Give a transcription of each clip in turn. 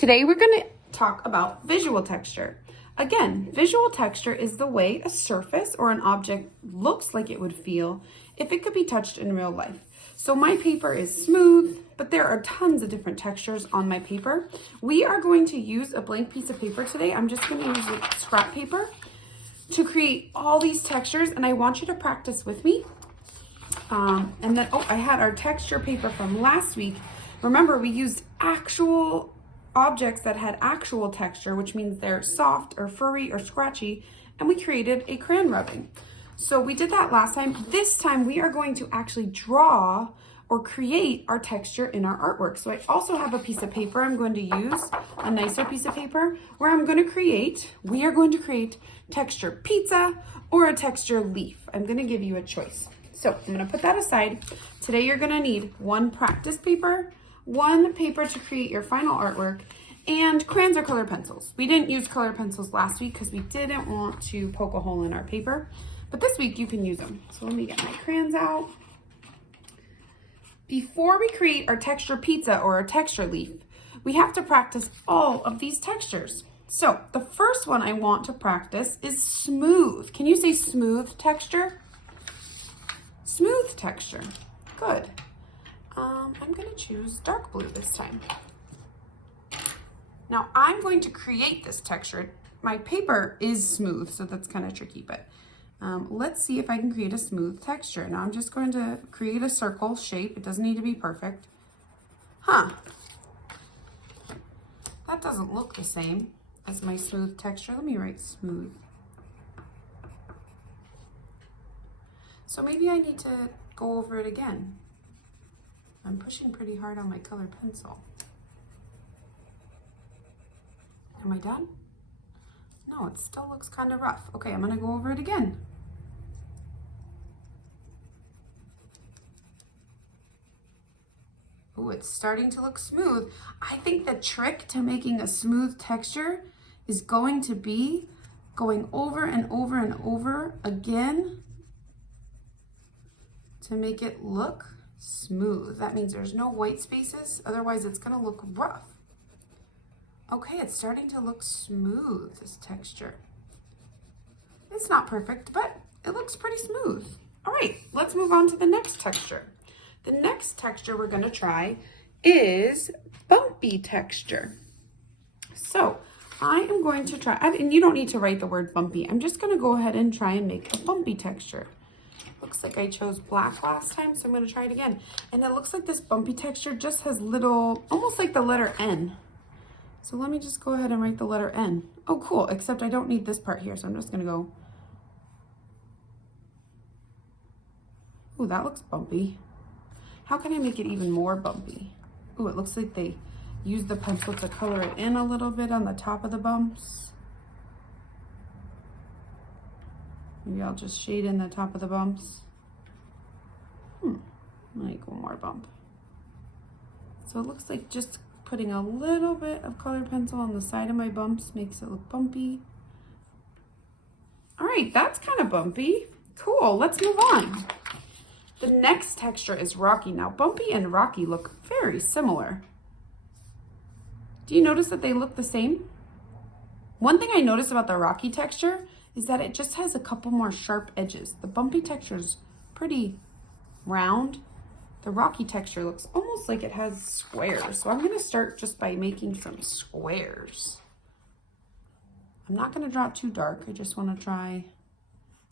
Today we're going to talk about visual texture. Again, visual texture is the way a surface or an object looks like it would feel if it could be touched in real life. So my paper is smooth, but there are tons of different textures on my paper. We are going to use a blank piece of paper today. I'm just going to use a scrap paper to create all these textures, and I want you to practice with me. And then, I had our texture paper from last week. Remember, we used actual objects that had actual texture, which means they're soft or furry or scratchy, and we created a crayon rubbing. So we did that last time. This time we are going to actually draw or create our texture in our artwork. So I also have a piece of paper I'm going to use, a nicer piece of paper, where we are going to create texture pizza or a texture leaf. I'm going to give you a choice. So I'm going to put that aside. Today you're going to need one practice paper, one paper to create your final artwork, and crayons or color pencils. We didn't use color pencils last week because we didn't want to poke a hole in our paper, but this week you can use them. So let me get my crayons out. Before we create our texture pizza or our texture leaf, we have to practice all of these textures. So the first one I want to practice is smooth. Can you say smooth texture? Smooth texture. Good. I'm going to choose dark blue this time. Now I'm going to create this texture. My paper is smooth, so that's kind of tricky, but let's see if I can create a smooth texture. Now I'm just going to create a circle shape. It doesn't need to be perfect. That doesn't look the same as my smooth texture. Let me write smooth. So maybe I need to go over it again. I'm pushing pretty hard on my color pencil. Am I done? No, it still looks kind of rough. Okay, I'm gonna go over it again. Oh, it's starting to look smooth. I think the trick to making a smooth texture is going to be going over and over and over again to make it look smooth. That means there's no white spaces, otherwise it's gonna look rough. Okay, it's starting to look smooth, this texture. It's not perfect, but it looks pretty smooth. All right, let's move on to the next texture. The next texture we're gonna try is bumpy texture. So I am going to try, and you don't need to write the word bumpy. I'm just gonna go ahead and try and make a bumpy texture. Looks like I chose black last time, so I'm gonna try it again. And it looks like this bumpy texture just has little, almost like the letter N. So let me just go ahead and write the letter N. Oh, cool, except I don't need this part here, so I'm just gonna go. Oh, that looks bumpy. How can I make it even more bumpy? Oh, it looks like they use the pencil to color it in a little bit on the top of the bumps. Maybe I'll just shade in the top of the bumps. Like one more bump. So it looks like just putting a little bit of color pencil on the side of my bumps makes it look bumpy. All right, that's kind of bumpy. Cool, let's move on. The next texture is rocky. Now, bumpy and rocky look very similar. Do you notice that they look the same? One thing I noticed about the rocky texture is that it just has a couple more sharp edges. The bumpy texture is pretty round. The rocky texture looks almost like it has squares. So I'm gonna start just by making some squares. I'm not gonna draw it too dark. I just wanna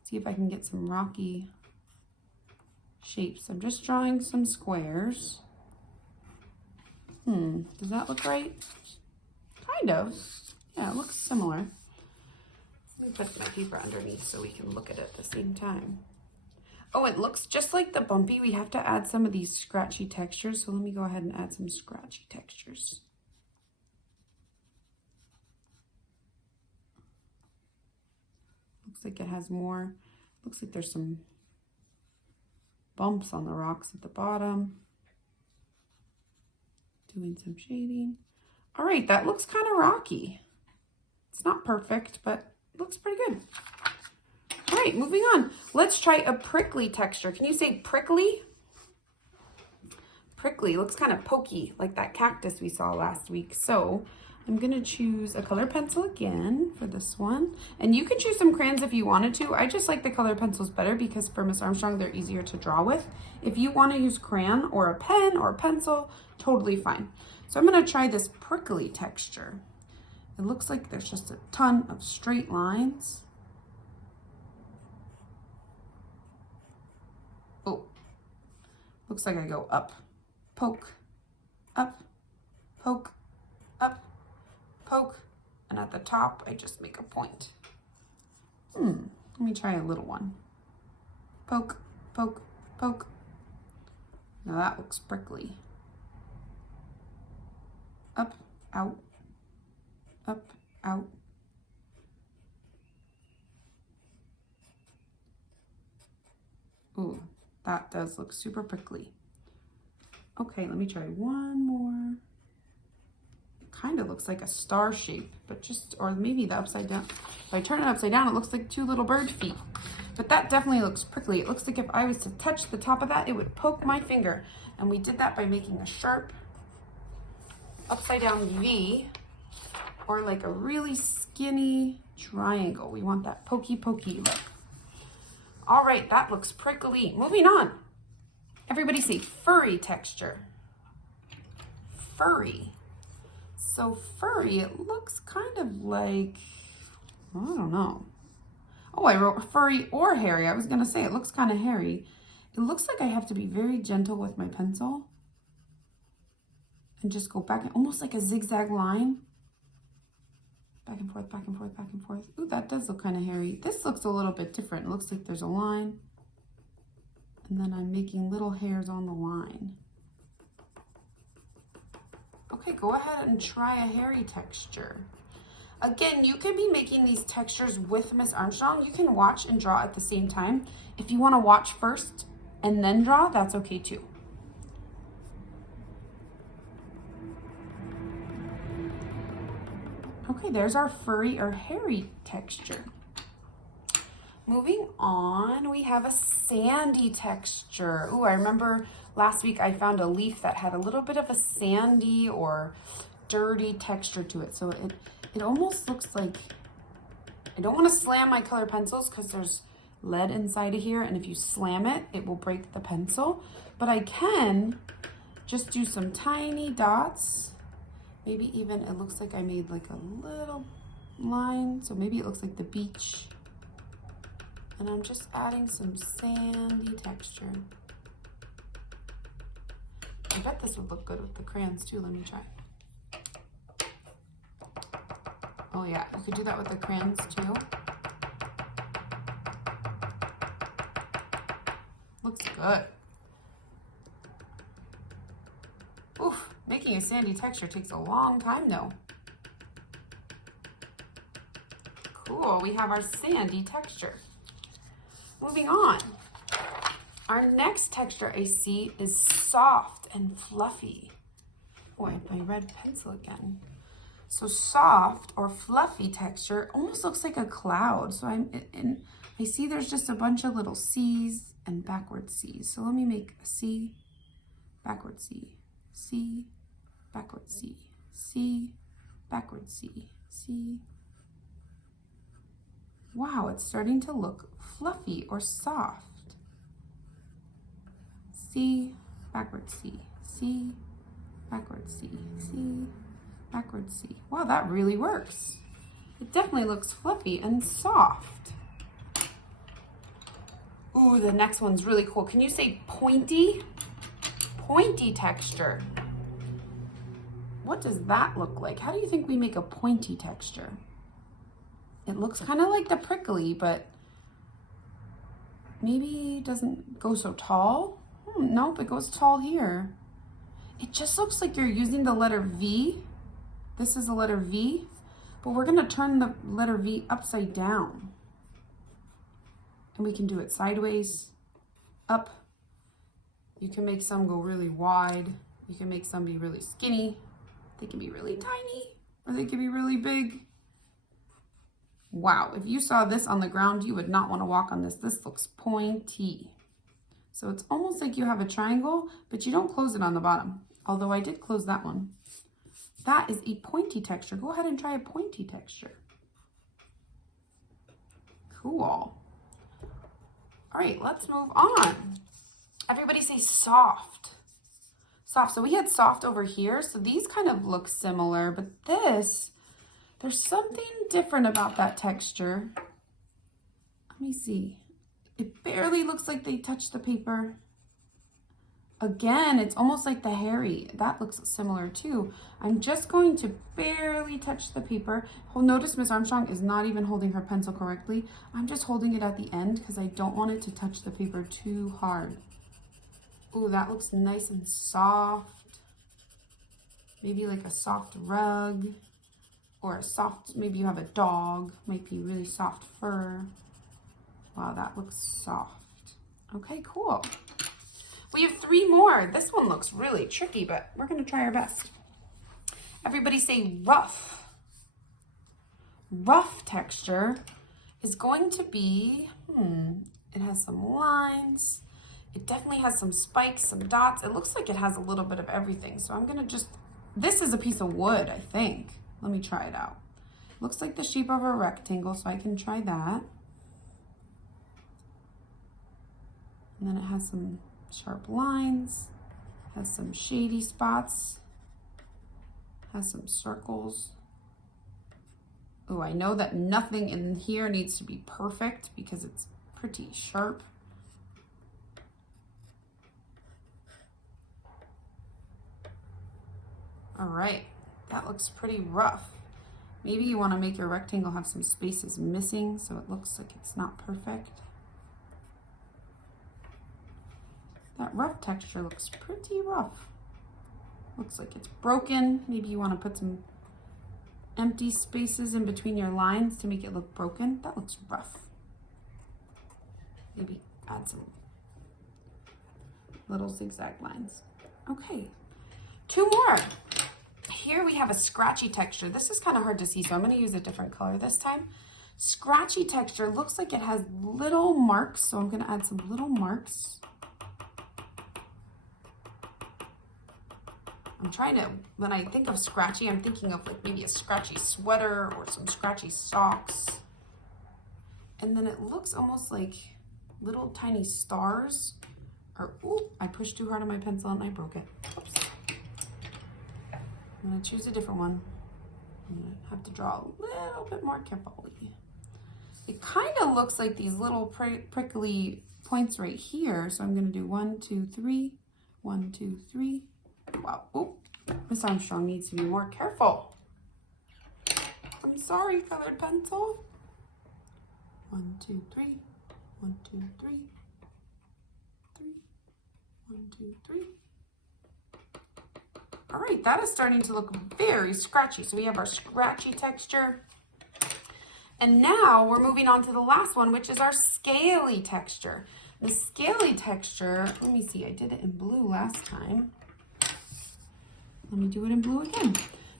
see if I can get some rocky shapes. I'm just drawing some squares. Does that look right? Kind of. Yeah, it looks similar. Let me put my paper underneath so we can look at it at the same time. Oh, it looks just like the bumpy. We have to add some of these scratchy textures. So let me go ahead and add some scratchy textures. Looks like it has more. Looks like there's some bumps on the rocks at the bottom. Doing some shading. All right, that looks kind of rocky. It's not perfect, but looks pretty good. All right, moving on. Let's try a prickly texture. Can you say prickly? prickly. It looks kind of pokey, like that cactus we saw last week. So I'm gonna choose a color pencil again for this one. And you can choose some crayons if you wanted to. I just like the color pencils better because for Miss Armstrong, they're easier to draw with. If you wanna use crayon or a pen or a pencil, totally fine. So I'm gonna try this prickly texture. It looks like there's just a ton of straight lines. Oh, looks like I go up, poke, up, poke, up, poke, and at the top, I just make a point. Let me try a little one. Poke, poke, poke. Now that looks prickly. Up, out, up, out. Ooh, that does look super prickly. Okay, let me try one more. Kind of looks like a star shape, but just, or maybe the upside down. If I turn it upside down, it looks like two little bird feet. But that definitely looks prickly. It looks like if I was to touch the top of that, it would poke my finger. And we did that by making a sharp upside down V, or like a really skinny triangle. We want that pokey look. All right, that looks prickly. Moving on. Everybody say furry texture. Furry. So furry, it looks kind of like, I don't know. Oh, I wrote furry or hairy. I was gonna say it looks kind of hairy. It looks like I have to be very gentle with my pencil and just go back, almost like a zigzag line. Back and forth, back and forth, back and forth. Ooh, that does look kind of hairy. This looks a little bit different. It looks like there's a line, and then I'm making little hairs on the line. Okay, go ahead and try a hairy texture. Again, you can be making these textures with Miss Armstrong. You can watch and draw at the same time. If you want to watch first and then draw, that's okay too. Okay, there's our furry or hairy texture. Moving on, we have a sandy texture. Ooh, I remember last week I found a leaf that had a little bit of a sandy or dirty texture to it. So it almost looks like, I don't want to slam my color pencils because there's lead inside of here, and if you slam it, it will break the pencil. But I can just do some tiny dots. Maybe even it looks like I made like a little line. So maybe it looks like the beach. And I'm just adding some sandy texture. I bet this would look good with the crayons too. Let me try. Oh yeah, you could do that with the crayons too. Looks good. Oof, making a sandy texture takes a long time though. Cool, we have our sandy texture. Moving on. Our next texture I see is soft and fluffy. Oh, I have my red pencil again. So soft or fluffy texture almost looks like a cloud. So I see there's just a bunch of little C's and backward C's. So let me make a C, backward C, C, backward C, C, backward C, C. Wow, it's starting to look fluffy or soft. C, backward C, C, backward C, C, backward C. Wow, that really works. It definitely looks fluffy and soft. Ooh, the next one's really cool. Can you say pointy? Pointy texture. What does that look like? How do you think we make a pointy texture? It looks kind of like the prickly, but maybe it doesn't go so tall. Nope, it goes tall here. It just looks like you're using the letter V. This is the letter V, but we're gonna turn the letter V upside down. And we can do it sideways, up. You can make some go really wide. You can make some be really skinny. They can be really tiny, or they can be really big. Wow, if you saw this on the ground, you would not want to walk on this. This looks pointy. So it's almost like you have a triangle, but you don't close it on the bottom. Although I did close that one. That is a pointy texture. Go ahead and try a pointy texture. Cool. All right, let's move on. Everybody say soft. Soft. So we had soft over here. So these kind of look similar, but this, there's something different about that texture. Let me see. It barely looks like they touched the paper. Again, it's almost like the hairy. That looks similar too. I'm just going to barely touch the paper. Notice Miss Armstrong is not even holding her pencil correctly. I'm just holding it at the end because I don't want it to touch the paper too hard. Ooh, that looks nice and soft. Maybe like a soft rug or a soft, maybe you have a dog, might be really soft fur. Wow, that looks soft. Okay, cool. We have 3 more. This one looks really tricky, but we're going to try our best. Everybody say rough. Rough texture is going to be, it has some lines. It definitely has some spikes, some dots. It looks like it has a little bit of everything. So I'm going to this is a piece of wood, I think. Let me try it out. Looks like the shape of a rectangle, so I can try that. And then it has some sharp lines, has some shady spots, has some circles. Oh, I know that nothing in here needs to be perfect because it's pretty sharp. All right, that looks pretty rough. Maybe you want to make your rectangle have some spaces missing so it looks like it's not perfect. That rough texture looks pretty rough. Looks like it's broken. Maybe you want to put some empty spaces in between your lines to make it look broken. That looks rough. Maybe add some little zigzag lines. Okay, 2 more. Here we have a scratchy texture. This is kind of hard to see, so I'm going to use a different color this time. Scratchy texture looks like it has little marks, so I'm going to add some little marks. I'm trying to, when I think of scratchy, I'm thinking of like maybe a scratchy sweater or some scratchy socks. And then it looks almost like little tiny stars. Or, ooh, I pushed too hard on my pencil and I broke it. Oops. I'm gonna choose a different one. I'm gonna have to draw a little bit more carefully. It kind of looks like these little prickly points right here. So I'm gonna do 1, 2, 3, 1, 2, 3. Wow, oh, Miss Armstrong needs to be more careful. I'm sorry, colored pencil. 1, 2, 3, 1, 2, 3, 3, 1, 2, 3. All right, that is starting to look very scratchy. So we have our scratchy texture. And now we're moving on to the last one, which is our scaly texture. The scaly texture, let me see, I did it in blue last time. Let me do it in blue again.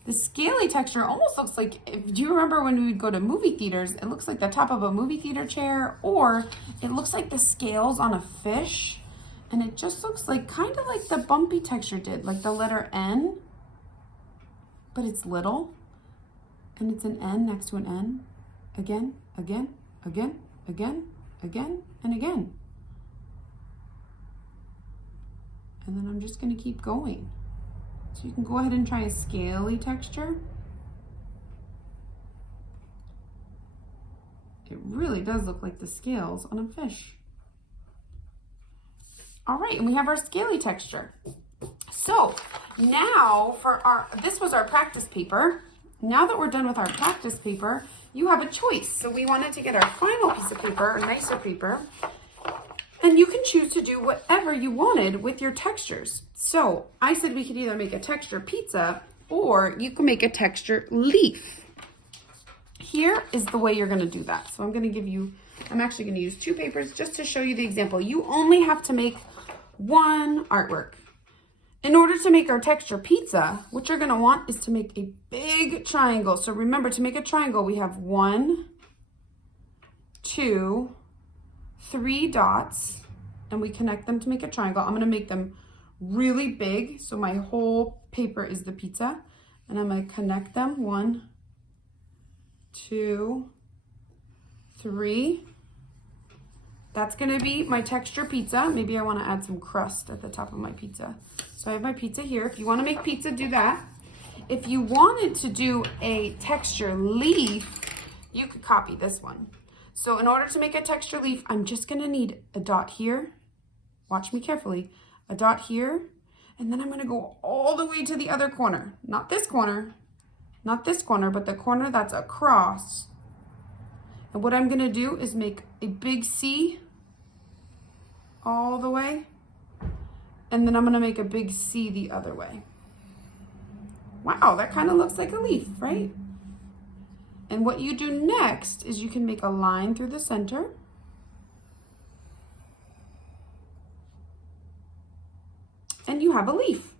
The scaly texture almost looks like, do you remember when we would go to movie theaters? It looks like the top of a movie theater chair, or it looks like the scales on a fish. And it just looks like, kind of like the bumpy texture did, like the letter N, but it's little. And it's an N next to an N. Again, again, again, again, again, and again. And then I'm just gonna keep going. So you can go ahead and try a scaly texture. It really does look like the scales on a fish. All right, and we have our scaly texture. So now for this was our practice paper. Now that we're done with our practice paper, you have a choice. So we wanted to get our final piece of paper, a nicer paper, and you can choose to do whatever you wanted with your textures. So I said we could either make a texture pizza or you can make a texture leaf. Here is the way you're gonna do that. So I'm actually gonna use 2 papers just to show you the example. You only have to make 1 artwork. In order to make our texture pizza, what you're gonna want is to make a big triangle. So remember, to make a triangle, we have 1, 2, 3 dots, and we connect them to make a triangle. I'm gonna make them really big, so my whole paper is the pizza, and I'm gonna connect them. 1, 2, 3. That's gonna be my texture pizza. Maybe I wanna add some crust at the top of my pizza. So I have my pizza here. If you wanna make pizza, do that. If you wanted to do a texture leaf, you could copy this one. So in order to make a texture leaf, I'm just gonna need a dot here. Watch me carefully. A dot here, and then I'm gonna go all the way to the other corner. Not this corner, not this corner, but the corner that's across. And what I'm gonna do is make a big C all the way, and then I'm gonna make a big C the other way. Wow, that kind of looks like a leaf, right? And what you do next is you can make a line through the center. And you have a leaf.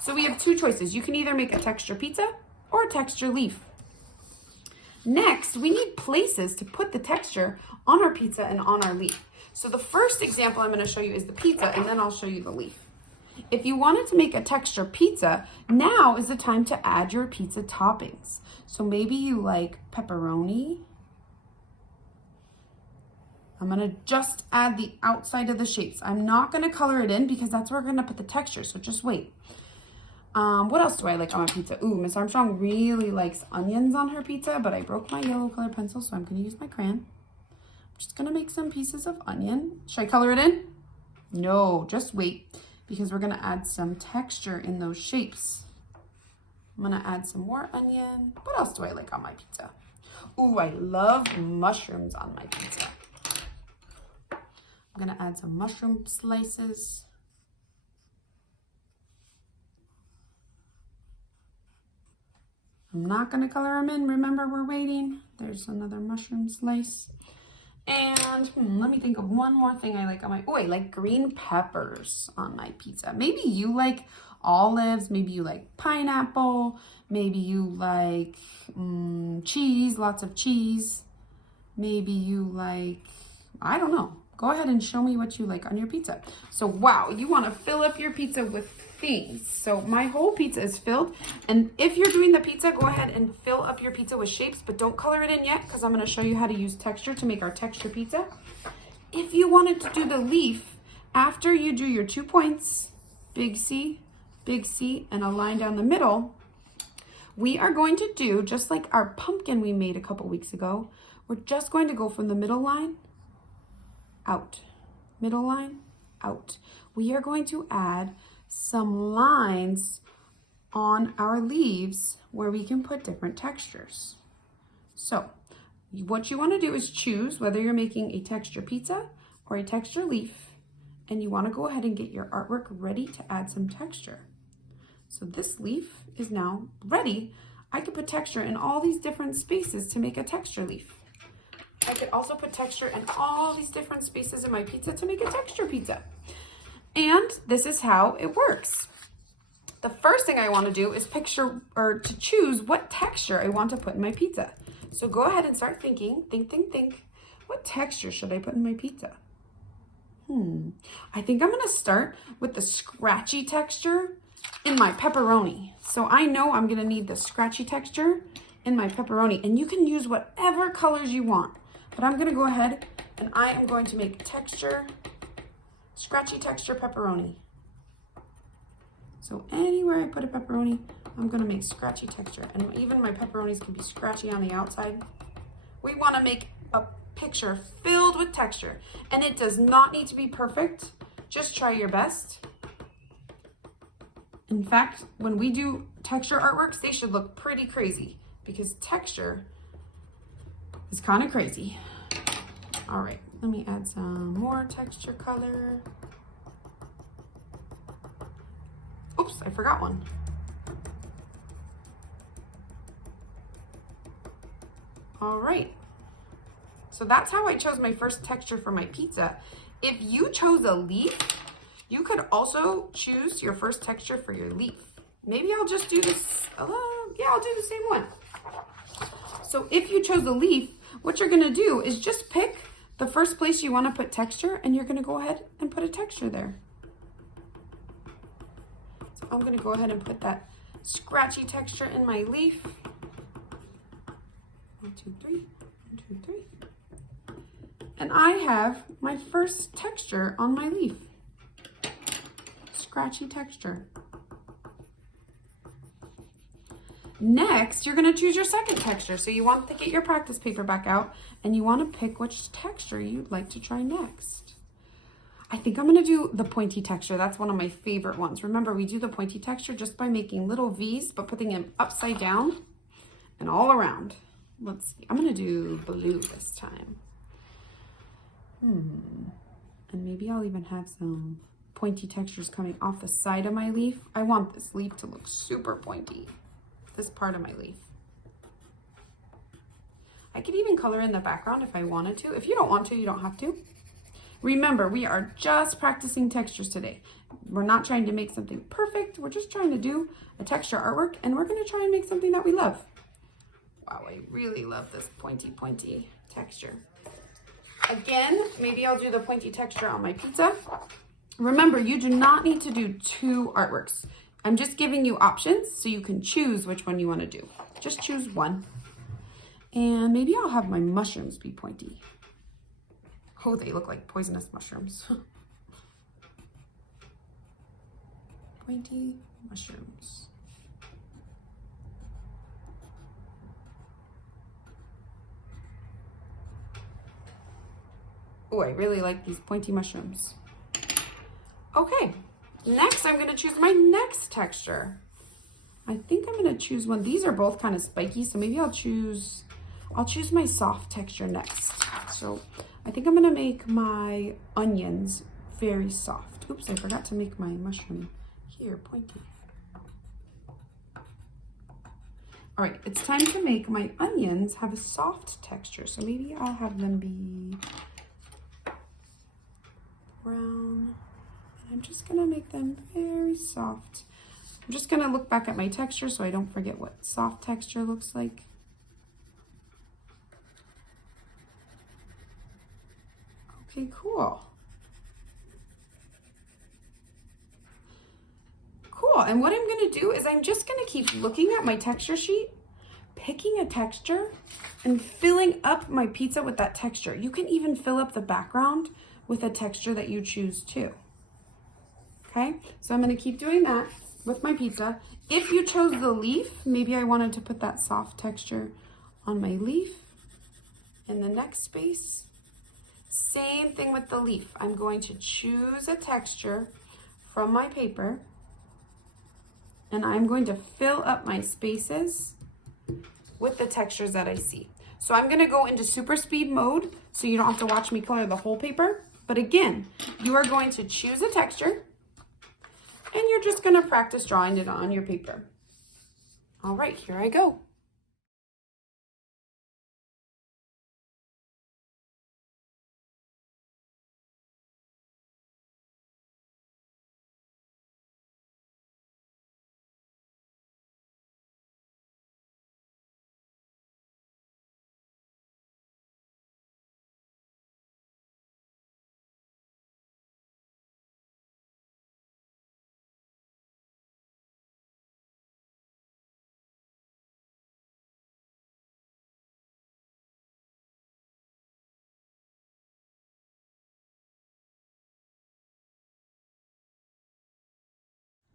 So we have 2 choices. You can either make a texture pizza or a texture leaf. Next, we need places to put the texture on our pizza and on our leaf. So the first example I'm going to show you is the pizza, and then I'll show you the leaf. If you wanted to make a texture pizza, now is the time to add your pizza toppings. So maybe you like pepperoni. I'm gonna just add the outside of the shapes. I'm not gonna color it in because that's where we're gonna put the texture, so just wait. What else do I like on my pizza? Ooh, Miss Armstrong really likes onions on her pizza, but I broke my yellow color pencil, so I'm gonna use my crayon. I'm just gonna make some pieces of onion. Should I color it in? No, just wait, because we're gonna add some texture in those shapes. I'm gonna add some more onion. What else do I like on my pizza? Ooh, I love mushrooms on my pizza. I'm gonna add some mushroom slices. I'm not gonna color them in. Remember, we're waiting. There's another mushroom slice. And let me think of one more thing I like on my, oh, I like green peppers on my pizza. Maybe you like olives, maybe you like pineapple, maybe you like cheese, lots of cheese. Maybe you like, I don't know. Go ahead and show me what you like on your pizza. So wow, you want to fill up your pizza with things. So my whole pizza is filled. And if you're doing the pizza, go ahead and fill up your pizza with shapes, but don't color it in yet because I'm going to show you how to use texture to make our texture pizza. If you wanted to do the leaf, after you do your 2 points, big C, and a line down the middle, we are going to do, just like our pumpkin we made a couple weeks ago, we're just going to go from the middle line out, middle line out. We are going to add some lines on our leaves where we can put different textures. So what you want to do is choose whether you're making a texture pizza or a texture leaf, and you want to go ahead and get your artwork ready to add some texture. So this leaf is now ready. I could put texture in all these different spaces to make a texture leaf. I could also put texture in all these different spaces in my pizza to make a texture pizza. And this is how it works. The first thing I want to do is picture or to choose what texture I want to put in my pizza. So go ahead and start thinking, think. What texture should I put in my pizza? I think I'm going to start with the scratchy texture in my pepperoni. So I know I'm going to need the scratchy texture in my pepperoni, and you can use whatever colors you want. But I'm going to go ahead and I am going to make texture, scratchy texture pepperoni. So anywhere I put a pepperoni, I'm going to make scratchy texture. And even my pepperonis can be scratchy on the outside. We want to make a picture filled with texture. And it does not need to be perfect. Just try your best. In fact, when we do texture artworks, they should look pretty crazy because texture is kind of crazy. All right, let me add some more texture color. Oops, I forgot one. All right, so that's how I chose my first texture for my pizza. If you chose a leaf, you could also choose your first texture for your leaf. Maybe I'll just do this, yeah, I'll do the same one. So if you chose a leaf, what you're gonna do is just pick the first place you want to put texture, and you're going to go ahead and put a texture there. So I'm going to go ahead and put that scratchy texture in my leaf. 1, 2, 3, 1, 2, 3. And I have my first texture on my leaf. Scratchy texture. Next, you're going to choose your second texture. So you want to get your practice paper back out and you want to pick which texture you'd like to try next. I think I'm going to do the pointy texture. That's one of my favorite ones. Remember, we do the pointy texture just by making little V's, but putting them upside down and all around. Let's see. I'm going to do blue this time. And maybe I'll even have some pointy textures coming off the side of my leaf. I want this leaf to look super pointy. This part of my leaf. I could even color in the background if I wanted to. If you don't want to, you don't have to. Remember, we are just practicing textures today. We're not trying to make something perfect. We're just trying to do a texture artwork, and we're going to try and make something that we love. Wow, I really love this pointy texture. Again, maybe I'll do the pointy texture on my pizza. Remember, you do not need to do 2 artworks. I'm just giving you options so you can choose which one you want to do. Just choose one. And maybe I'll have my mushrooms be pointy. Oh, they look like poisonous mushrooms. Pointy mushrooms. Oh, I really like these pointy mushrooms. Okay, next I'm going to choose my next texture. I think I'm going to choose one. These are both kind of spiky, so maybe I'll choose my soft texture next. So I think I'm going to make my onions very soft. Oops, I forgot to make my mushroom here pointy. All right, it's time to make my onions have a soft texture. So maybe I'll have them be brown. I'm just gonna make them very soft. I'm just gonna look back at my texture so I don't forget what soft texture looks like. Okay, cool. Cool, and what I'm gonna do is I'm just gonna keep looking at my texture sheet, picking a texture, and filling up my pizza with that texture. You can even fill up the background with a texture that you choose too. Okay, so I'm going to keep doing that with my pizza. If you chose the leaf, maybe I wanted to put that soft texture on my leaf in the next space. Same thing with the leaf. I'm going to choose a texture from my paper and I'm going to fill up my spaces with the textures that I see. So I'm going to go into super speed mode so you don't have to watch me color the whole paper. But again, you are going to choose a texture and you're just going to practice drawing it on your paper. All right, here I go.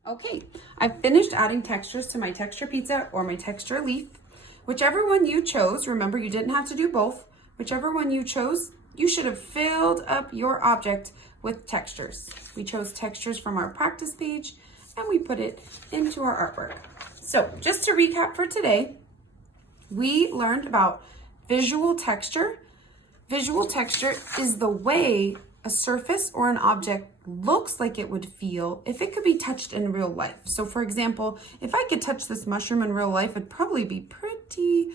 Okay, I've finished adding textures to my texture pizza or my texture leaf. Whichever one you chose, remember you didn't have to do both. Whichever one you chose, you should have filled up your object with textures. We chose textures from our practice page and we put it into our artwork. So just to recap for today, we learned about visual texture. Visual texture is the way a surface or an object looks like it would feel if it could be touched in real life. So for example, if I could touch this mushroom in real life, it'd probably be pretty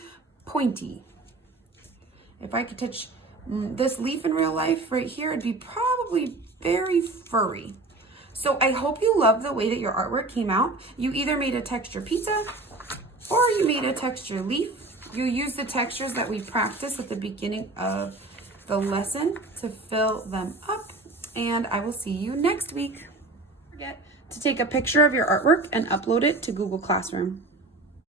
pointy. If I could touch this leaf in real life right here, it'd be probably very furry. So I hope you love the way that your artwork came out. You either made a texture pizza or you made a texture leaf. You used the textures that we practiced at the beginning of the lesson to fill them up, and I will see you next week. Don't forget to take a picture of your artwork and upload it to Google Classroom.